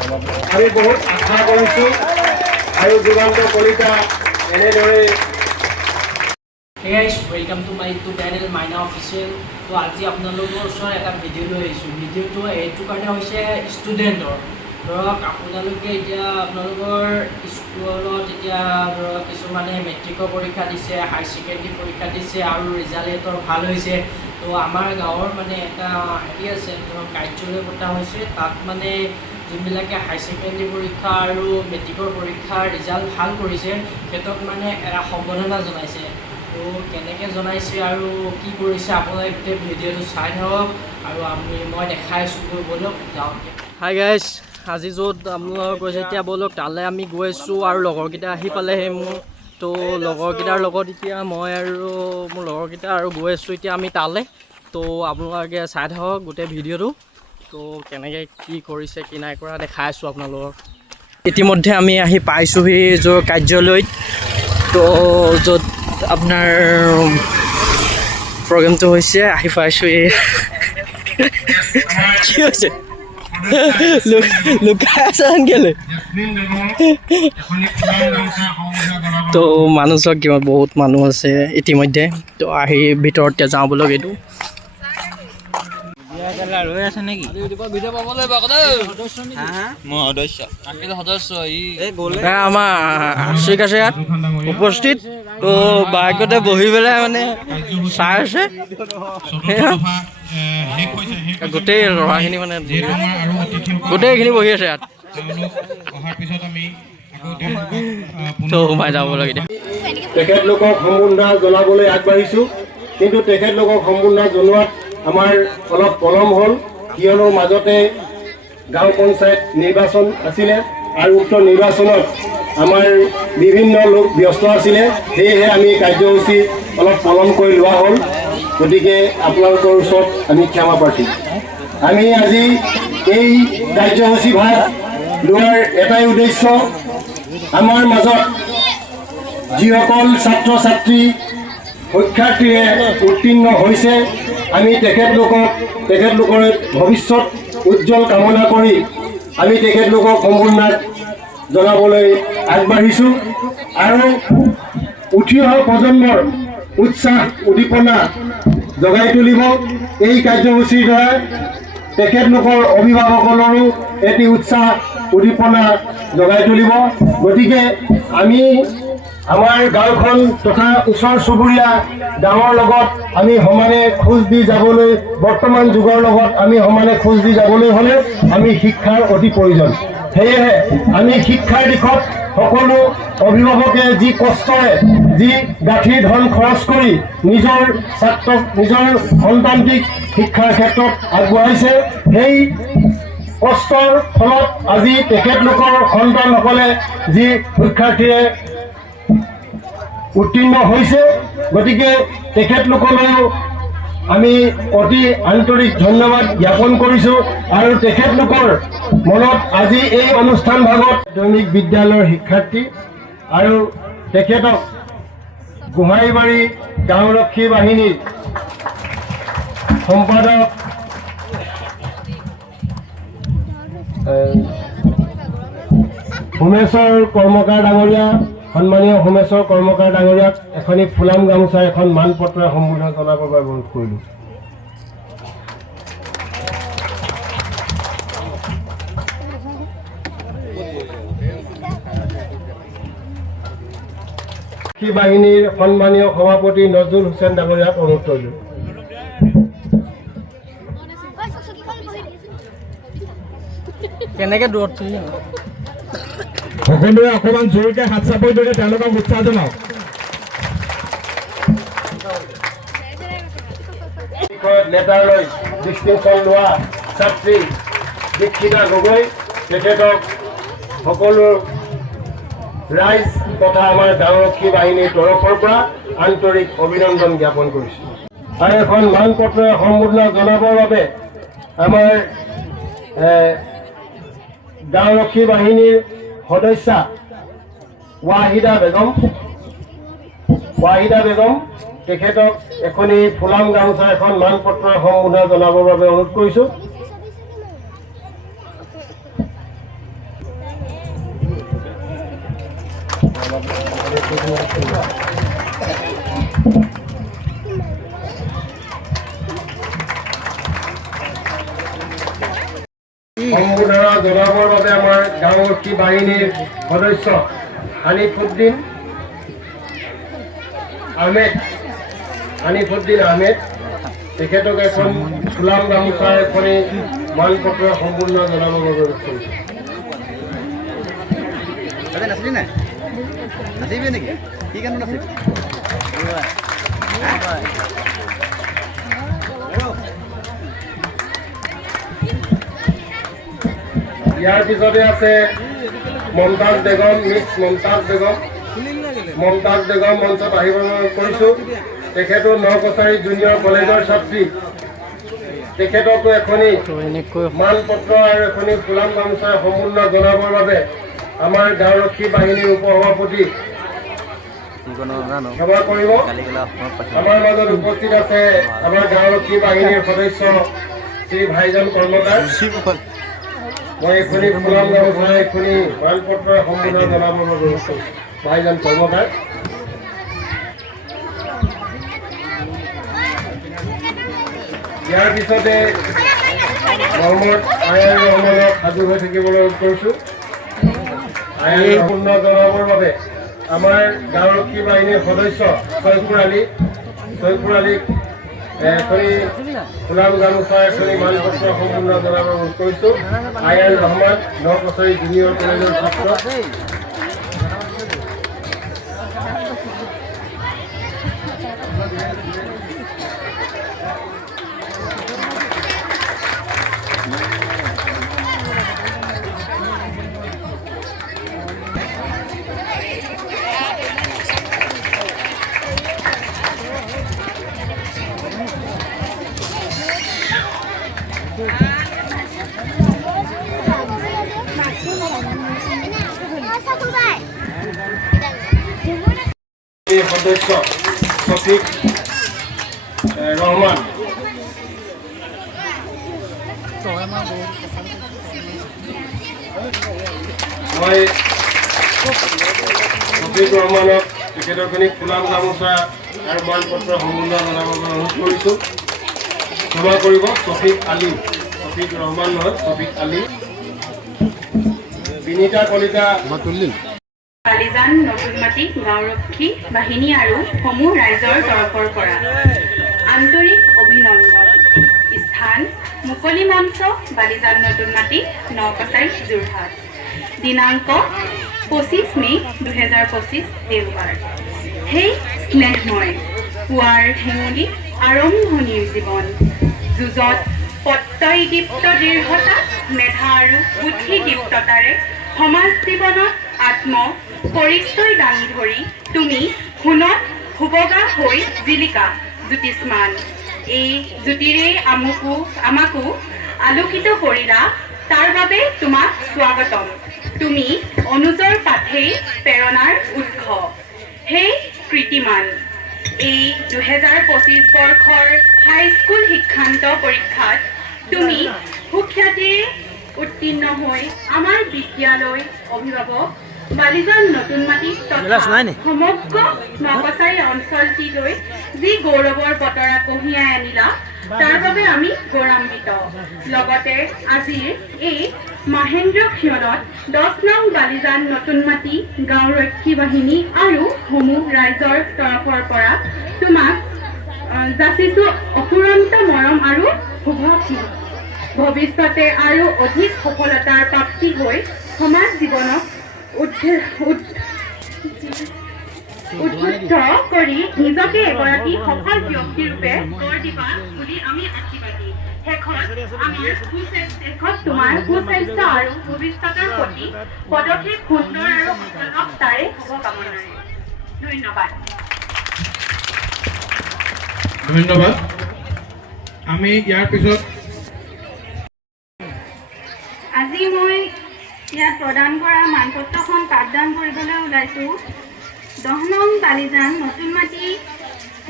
আমি বহুত আশা কৰিছোঁ আৰু যুগান্ত কলিতা এনেদৰে। Hey guys, welcome to my YouTube channel Maina Official. তো আজি আপোনালোকৰ ওচৰত এটা ভিডিঅ' লৈ আহিছোঁ। ভিডিঅ'টো এইটো কাৰণে হৈছে ষ্টুডেণ্টৰ। ধৰক আপোনালোকে এতিয়া আপোনালোকৰ স্কুলত এতিয়া ধৰক কিছুমানে মেট্ৰিকৰ পৰীক্ষা দিছে, হাই ছেকেণ্ডেৰী পৰীক্ষা দিছে আৰু ৰিজাল্ট সিহঁতৰ ভাল হৈছে। তো আমাৰ গাঁৱৰ মানে এটা হেৰি আছে, ধৰক কাৰ্যালয় পতা হৈছে। তাত মানে যোনবিলাকে হাই ছেকেণ্ডেৰী পৰীক্ষা আৰু মেট্ৰিকৰ পৰীক্ষাৰ ৰিজাল্ট ভাল কৰিছে সিহঁতক মানে এটা সম্বৰ্ধনা জনাইছে। তো কেনেকৈ জনাইছে আৰু কি কৰিছে আপোনালোকে গোটেই ভিডিঅ'টো চাই থাকক আৰু মই দেখাই আছোঁ। ব'লক যাওঁ। হাই গাইজ, আজি য'ত আপোনালোকে কৈছে এতিয়া ব'লক তালৈ আমি গৈ আছোঁ আৰু লগৰকেইটা আহি পালেহি মোৰ। তো লগৰকেইটাৰ লগত এতিয়া মই আৰু মোৰ লগৰকেইটা আৰু গৈ আছোঁ এতিয়া আমি তালৈ। তো আপোনালোকে চাই থাকক গোটেই ভিডিঅ'টো। তো কেনেকৈ কি কৰিছে কি নাই কৰা দেখাই আছোঁ আপোনালোকক। ইতিমধ্যে আমি আহি পাইছোঁহি য'ৰ কাৰ্যালয়ত। তো য'ত আপোনাৰ প্ৰগ্ৰেমটো হৈছে আহি পাইছোঁহি। কি হৈছে লুকাই আছে আনকেলৈ? তো মানুহ চাওক কিমান বহুত মানুহ আছে ইতিমধ্যে। তো আহি ভিতৰত যাওঁ বোলক। এইটো আমাৰ আশিক আছে ইয়াত উপস্থিত। তো বাইকতে বহি পেলাই মানে চাই আছে গোটেই ল'ৰাখিনি, মানে গোটেইখিনি বহি আছে ইয়াত। তো সোমাই যাব লাগে এতিয়া। তেখেতলোকক সম্বৰ্ধনা জনাবলৈ আগবাঢ়িছোঁ, কিন্তু তেখেতলোকক সম্বৰ্ধনা জনোৱাত আমাৰ অলপ পলম হ'ল, কিয়নো মাজতে গাঁও পঞ্চায়ত নিৰ্বাচন আছিলে আৰু উক্ত নিৰ্বাচনত আমাৰ বিভিন্ন লোক ব্যস্ত আছিলে। সেয়েহে আমি কাৰ্যসূচী অলপ পলম কৰি লোৱা হ'ল। গতিকে আপোনালোকৰ ওচৰত আমি ক্ষমা প্ৰাৰ্থী। আমি আজি এই কাৰ্যসূচী ভাগ লোৱাৰ এটাই উদ্দেশ্য, আমাৰ মাজত যিসকল ছাত্ৰ ছাত্ৰী শিক্ষাৰ্থীয়ে উত্তীৰ্ণ হৈছে আমি তেখেতলোকৰ ভৱিষ্যত উজ্জ্বল কামনা কৰি আমি তেখেতলোকক সম্বৰ্ধনা জনাবলৈ আগবাঢ়িছোঁ আৰু উঠি অহা প্ৰজন্মৰ উৎসাহ উদ্দীপনা জগাই তুলিব এই কাৰ্যসূচীৰ দ্বাৰা। তেখেতলোকৰ অভিভাৱকসকলৰো এটি উৎসাহ উদ্দীপনা জগাই তুলিব। গতিকে আমি আমাৰ গাঁওখন তথা ওচৰ চুবুৰীয়া গাঁৱৰ লগত আমি সমানে খোজ দি যাবলৈ, বৰ্তমান যুগৰ লগত আমি সমানে খোজ দি যাবলৈ হ'লে আমি শিক্ষাৰ অতি প্ৰয়োজন। সেয়েহে আমি শিক্ষাৰ দিশত সকলো অভিভাৱকে যি কষ্টৰে যি গাঁঠিৰ ধন খৰচ কৰি নিজৰ সন্তানটিক শিক্ষাৰ ক্ষেত্ৰত আগবঢ়াইছে, সেই কষ্টৰ ফলত আজি তেখেতলোকৰ সন্তানসকলে যি শিক্ষাৰ্থীয়ে উত্তীৰ্ণ হৈছে। গতিকে তেখেতলোকলৈও আমি অতি আন্তৰিক ধন্যবাদ জ্ঞাপন কৰিছোঁ আৰু তেখেতলোকৰ মনত আজি এই অনুষ্ঠান ভাগত প্ৰাথমিক বিদ্যালয়ৰ শিক্ষাৰ্থী আৰু তেখেতক গোহাঁইবাৰী গাঁওৰক্ষী বাহিনীৰ সম্পাদক হোমেশ্বৰ কৰ্মকাৰ ডাঙৰীয়া, সন্মানীয় হোমেশ্বৰ কৰ্মকাৰ ডাঙৰীয়াক এখনি ফুলাম গামোচা এখন মানপত্ৰৰে সম্বোধন জনাবৰ বাবে অনুৰোধ কৰিলোঁ। আৰক্ষী বাহিনীৰ সন্মানীয় সভাপতি নজৰুল হুছেইন ডাঙৰীয়াক অনুৰোধ কৰিলোঁ। কেনেকৈ দূৰত সকলোৱে অকণমান জোৰকৈ হাত চাপৰি ধৰি তেওঁলোকক উৎসাহ জনাওক। লেটাৰ লৈ ডিষ্টিংশ্যন লোৱা ছাত্ৰী দীক্ষিতা গগৈ, তেখেতক সকলো ৰাইজ তথা আমাৰ গাঁওৰক্ষী বাহিনীৰ তৰফৰ পৰা আন্তৰিক অভিনন্দন জ্ঞাপন কৰিছোঁ। আৰু এখন মানপত্ৰৰে সম্বোধনা জনাবৰ বাবে আমাৰ গাঁওৰক্ষী বাহিনীৰ সদস্যা ৱাহিদা বেগম তেখেতক এখনি ফুলাম গামোচা এখন মানপত্ৰৰ সম্বোধনা জনাবৰ বাবে অনুৰোধ কৰিছোঁ। সম্বৰ্ধনা জনাবৰ বাবে আমাৰ গাঁওৰক্ষী বাহিনীৰ সদস্য হানিফুদ্দিন আহমেদ তেখেতক এখন গোলাম গামোচাৰ এখনি মানপত্ৰ সম্পূৰ্ণ জনাবৰ বাবে কৰিছোঁ। নাচিলি নাই নাচিবি নেকি কি গান নাচিবি ইয়াৰ পিছতে আছে মমতাজ বেগম মঞ্চত আহিব কৰিছোঁ। তেখেতো নকছাৰী জুনিয়ৰ কলেজৰ ছাত্ৰী। তেখেতকো এখনি মানপত্ৰ আৰু এখনি গোলাম গামোচাৰ সম্পূৰ্ণ জনাবৰ বাবে আমাৰ গাঁওৰক্ষী বাহিনীৰ উপসভাপতি ক্ষমা কৰিব। আমাৰ মাজত উপস্থিত আছে আমাৰ গাঁওৰক্ষী বাহিনীৰ সদস্য শ্ৰী ভাইজান কৰ্মকাৰ। মই এখনি গোলাম গামোচা এখনি মানপত্ৰ সম্পূৰ্ণ জনাবৰ বাবে ভাইজান কৰ্মকাৰ। ইয়াৰ পিছতে মহম্মদ আয়াৰ ৰহমানক সাজু হৈ থাকিবলৈ অনুৰোধ কৰিছোঁ। আয়াৰ সম্পূৰ্ণ জনাবৰ বাবে আমাৰ গাঁওৰক্ষী বাহিনীৰ সদস্য চৈফুৰ আলীক এখনি গোলাম গামোচা এখনি মানপত্ৰ সম্পূৰ্ণ জনাবৰ অনুৰোধ কৰিছোঁ। আয়াৰ ৰহমান নকছাৰী জুনিয়ৰ কলেজৰ ছাত্ৰ। সদস্য শফিক ৰহমান। মই শফিক ৰহমানক তেখেতৰখিনি গোলাম গামোচা আৰু মানপত্ৰ সম্পূৰ্ণ জনাবৰ বাবে অনুৰোধ কৰিছোঁ। ক্ষমা কৰিব। শফিক ৰহমান নহয়, শফিক আলী। বিনীতা কলিতা বালিজান নতুনমাটি গাঁওৰক্ষী বাহিনী আৰু সমূহ ৰাইজৰ তৰফৰ পৰা আন্তৰিক অভিনন্দন। স্থান মুকলি মঞ্চ বালিজান নতুনমাটি নকছাৰী যোৰহাট। দিনাংক 25 মে 2025 দেওবাৰ। সেই স্নেহময় পুৱাৰ হেঙুলি আৰম্ভণিৰ জীৱন যুঁজত প্ৰত্যয়দীপ্ত দৃঢ়তা মেধা আৰু বুদ্ধিদীপ্ততাৰে সমাজ জীৱনত আত্ম পৰিচয় দাঙি ধৰি তুমি সোণত সুবগা হৈ জিলিকা জ্যোতিষ্মান। এই জ্যোতিৰে আমাকো আলোকিত কৰিলা, তাৰ বাবে তোমাক স্বাগতম। তুমি অনুজৰ পাঠেই প্ৰেৰণাৰ উৎস। সেই কৃতিমান এই 2025 বৰ্ষৰ হাইস্কুল শিক্ষান্ত পৰীক্ষাত তুমি সুখ্যাতিৰে উত্তীৰ্ণ হৈ আমাৰ বিদ্যালয় অভিভাৱক বালিজান নতুনমাটি তথা সমগ্ৰ নকছাৰী অঞ্চলটিলৈ যি গৌৰৱৰ বতৰা কঢ়িয়াই আনিলা, তাৰ বাবে আমি গৌৰৱান্বিত। লগতে আজিৰ এই মহেন্দ্ৰ ক্ষণত 10 নং বালিজান নতুনমাটি গাঁওৰক্ষী বাহিনী আৰু সমূহ ৰাইজৰ তৰফৰ পৰা তোমাক যাচিছো অফুৰন্ত মৰম আৰু শুভকামনা। ভৱিষ্যতে আৰু অধিক সফলতাৰ প্ৰাপ্তি হৈ সমাজ জীৱনক উদ্বুদ্ধ কৰি নিজকে এগৰাকী সফল ব্যক্তিৰূপে গঢ় দিবা বুলি আমি আশীৰ্বাদী। শেষত তোমাৰ সুস্বাস্থ্য আৰু ভৱিষ্যতৰ প্ৰতি পদক্ষেপ সুন্দৰ আৰু সফলক তাৰে শুভকামনাৰে। ধন্যবাদ। আমি ইয়াৰ পিছত আজি মই ইয়াত প্ৰদান কৰা মানপত্ৰখন পাঠদান কৰিবলৈ ওলাইছোঁ। 10 নং বালিজান নতুনমাটি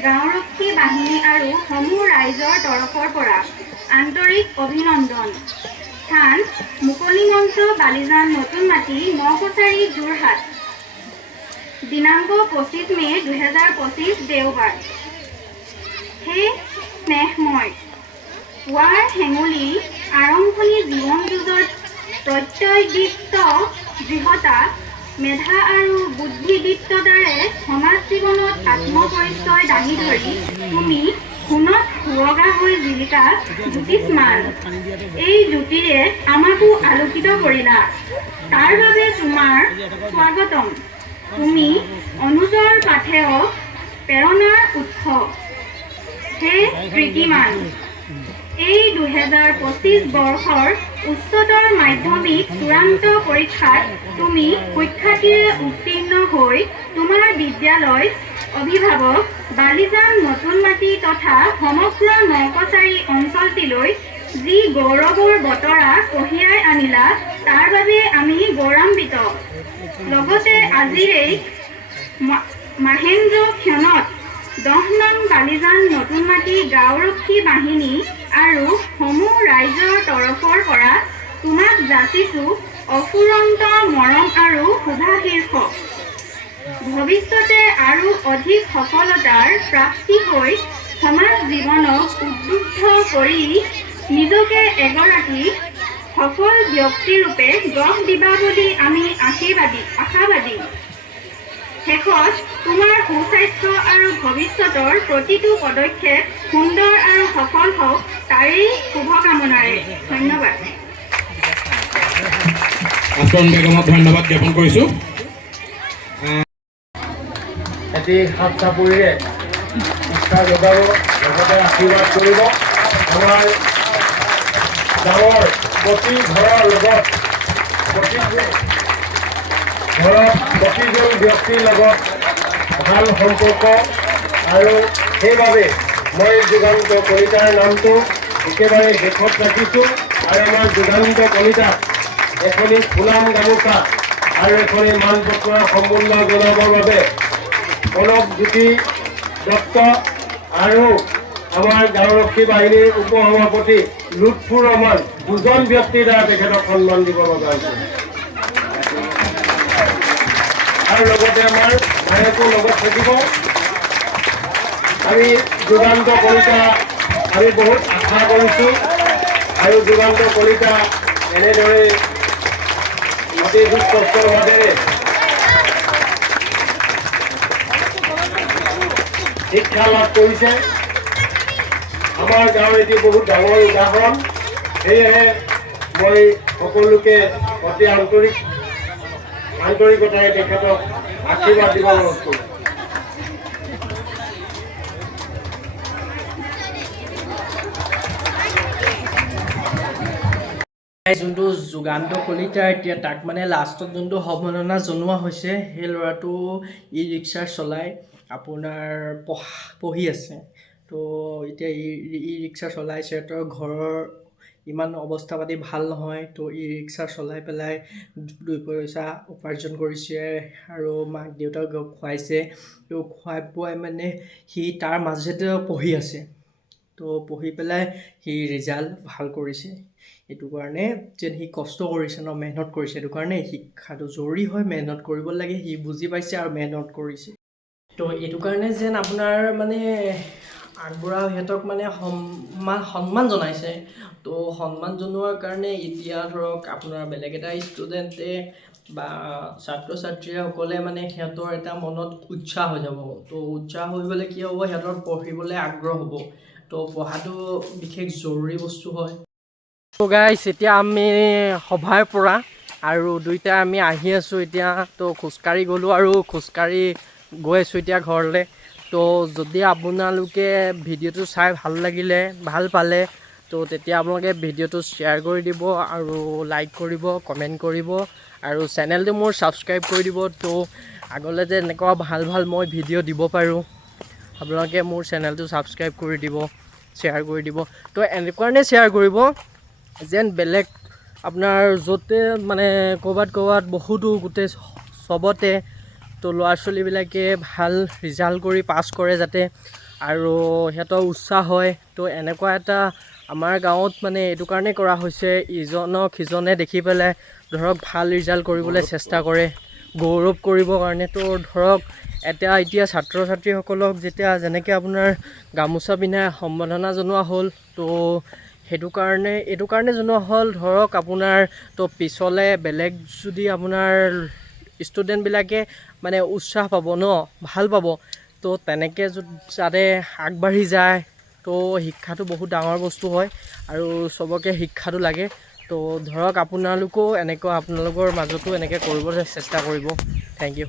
গাঁওৰক্ষী বাহিনী আৰু সমূহ ৰাইজৰ তৰফৰ পৰা আন্তৰিক অভিনন্দন। স্থান মুকলি মঞ্চ বালিজান নতুনমাটি নকছাৰী যোৰহাট। দিনাংক 25 মে 2025 দেওবাৰ। হে স্নেহময় পুৱাৰ হেঙুলি আৰম্ভণি জীৱন যুঁজত প্ৰত্যয়দীপ্ত দৃঢ়তা মেধা আৰু বুদ্ধিদীপ্ততাৰে সমাজ জীৱনত আত্মপৰিচয় দাঙি ধৰি তুমি সোণত সুৰগা হৈ জিলিকা জ্যোতিষ্মান। এই জ্যোতিৰে আমাকো আলোকিত কৰিলা, তাৰ বাবে তোমাৰ স্বাগতম। তুমি অনুজৰ পাথেয় প্ৰেৰণাৰ উৎস। হে কৃতিমান এই 2025 বৰ্ষৰ উচ্চতৰ মাধ্যমিক চূড়ান্ত পৰীক্ষাত তুমি সুখ্যাতিৰে উত্তীৰ্ণ হৈ তোমাৰ বিদ্যালয় অভিভাৱক বালিজান নতুন মাটি তথা সমগ্ৰ নকছাৰী অঞ্চলটিলৈ যি গৌৰৱৰ বতৰা কঢ়িয়াই আনিলা তাৰ বাবে আমি গৌৰৱান্বিত। লগতে আজিৰ এই মাহেন্দ্ৰ ক্ষণত 10 নং বালিজান নতুন মাটি গাঁওৰক্ষী বাহিনী আৰু সমূহ ৰাইজৰ তৰফৰ পৰা তোমাক যাচিছো অফুৰন্ত মৰম আৰু শুভাশীৰ্ষ। ভৱিষ্যতে আৰু অধিক সফলতাৰ প্ৰাপ্তি হৈ সমাজ জীৱনক উদ্বুদ্ধ কৰি নিজকে এগৰাকী সফল ব্যক্তিৰূপে গঢ় দিবা বুলি আমি আশাবাদী। শেষত তোমাৰ সুস্বাস্থ্য আৰু ভৱিষ্যতৰ প্ৰতিটো পদক্ষেপ সুন্দৰ আৰু সফল হওক তাৰেই শুভকামনাৰে। ধন্যবাদ। আচৰণ বেগমক ধন্যবাদ জ্ঞাপন কৰিছোঁ। এটি হাত চাপৰিৰে উৎসাহ যোগাব, লগতে আশীৰ্বাদ কৰিব। আমাৰ গাঁৱৰ প্ৰতি ঘৰৰ লগত প্ৰতিজন ব্যক্তিৰ লগত ভাল সম্পৰ্ক, আৰু সেইবাবে মই যুগান্ত কলিতাৰ নামটো একেবাৰে শেষত ৰাখিছোঁ। আৰু আমাৰ যুগান্ত কলিতাক এখনি ফুলাম গামোচা আৰু এখনি মানপত্ৰ সম্পূৰ্ণ জনাবৰ বাবে কনক জ্যোতি দত্ত আৰু আমাৰ গাঁওৰক্ষী বাহিনীৰ উপসভাপতি লুৎফুৰ ৰহমান দুজন ব্যক্তিৰ দ্বাৰা তেখেতক সন্মান দিব লগা হৈছে। আৰু লগতে আমাৰ ভায়েকো লগত থাকিব। আমি যুগান্ত কলিতা আমি বহুত আশা কৰিছোঁ, আৰু যুগান্ত কলিতা এনেদৰে অতি দুখ কষ্টৰ মাজেৰে শিক্ষা লাভ কৰিছে। আমাৰ গাঁৱৰ এটি বহুত ডাঙৰ উদাহৰণ। সেয়েহে মই সকলোকে অতি আন্তৰিকতাৰে তেখেতক আশীৰ্বাদ দিব অনুৰোধ কৰোঁ। যোনটো যুগান্ত কলিতা এতিয়া তাক মানে লাষ্টত যোনটো সম্মাননা জনোৱা হৈছে, সেই ল'ৰাটো ই ৰিক্সা চলাই আপোনাৰ পঢ়ি আছে। তো এতিয়া ই ৰিক্সা চলাইছে, সিহঁতৰ ঘৰৰ ইমান অৱস্থা পাতি ভাল নহয়। তো ই ৰিক্সা চলাই পেলাই 2 পইচা উপাৰ্জন কৰিছে আৰু মাক দেউতাকক খুৱাইছে। তো খুৱাই পুৱাই মানে সি তাৰ মাজতে পঢ়ি আছে। তো পঢ়ি পেলাই সি ৰিজাল্ট ভাল কৰিছে। এইটো কাৰণে যেন সি কষ্ট কৰিছে ন, মেহনত কৰিছে। সেইটো কাৰণে শিক্ষাটো জৰুৰী হয়, মেহনত কৰিব লাগে। সি বুজি পাইছে আৰু মেহনত কৰিছে। তো এইটো কাৰণে যেন আপোনাৰ মানে আগবঢ়া সিহঁতক মানে সন্মান জনাইছে। তো সন্মান জনোৱাৰ কাৰণে এতিয়া ধৰক আপোনাৰ বেলেগ এটা ষ্টুডেণ্টে বা ছাত্ৰ ছাত্ৰীসকলে মানে সিহঁতৰ এটা মনত উৎসাহ হৈ যাব। তো উৎসাহ হৈ গ'লে কি হ'ব, সিহঁতৰ পঢ়িবলৈ আগ্ৰহ হ'ব। তো পঢ়াটো বিশেষ জৰুৰী বস্তু হয়। তো গাইছ, এতিয়া আমি সভাৰ পৰা আৰু দুইটা আমি আহি আছোঁ এতিয়া। তো খোজকাঢ়ি গ'লোঁ আৰু খোজকাঢ়ি গৈ আছোঁ এতিয়া ঘৰলৈ। তো যদি আপোনালোকে ভিডিঅ'টো চাই ভাল পালে তো তেতিয়া আপোনালোকে ভিডিঅ'টো শ্বেয়াৰ কৰি দিব আৰু লাইক কৰিব, কমেণ্ট কৰিব আৰু চেনেলটো মোৰ ছাবস্ক্ৰাইব কৰি দিব। তো আগলৈ যে এনেকুৱা ভাল মই ভিডিঅ' দিব পাৰোঁ, আপোনালোকে মোৰ চেনেলটো ছাবস্ক্ৰাইব কৰি দিব, শ্বেয়াৰ কৰি দিব। তো এনেকুৱা কাৰণে শ্বেয়াৰ কৰিব যেন বেলেগ আপোনাৰ য'তে মানে ক'ৰবাত বহুতো গোটেই চবতে তো ল'ৰা ছোৱালীবিলাকে ভাল ৰিজাল্ট কৰি পাছ কৰে যাতে, আৰু সিহঁতৰ উৎসাহ হয়। তো এনেকুৱা এটা আমাৰ গাঁৱত মানে এইটো কাৰণে কৰা হৈছে, ইজনক সিজনে দেখি পেলাই ধৰক ভাল ৰিজাল্ট কৰিবলৈ চেষ্টা কৰে, গৌৰৱ কৰিবৰ কাৰণে। তো ধৰক এতিয়া ছাত্ৰ ছাত্ৰীসকলক যেতিয়া যেনেকৈ আপোনাৰ গামোচা পিন্ধাই সম্বৰ্ধনা জনোৱা হ'ল, তো এইটো কাৰণে জনোৱা হ'ল ধৰক আপোনাৰ তো পিছলৈ বেলেগ যদি আপোনাৰ ষ্টুডেণ্টবিলাকে মানে উৎসাহ পাব ন, ভাল পাব, তো তেনেকৈ যাতে আগবাঢ়ি যায়। তো শিক্ষাটো বহুত ডাঙৰ বস্তু হয় আৰু চবকে শিক্ষাটো লাগে। তো ধৰক আপোনালোকেও আপোনালোকৰ মাজতো এনেকৈ কৰিবলৈ চেষ্টা কৰিব। Thank U.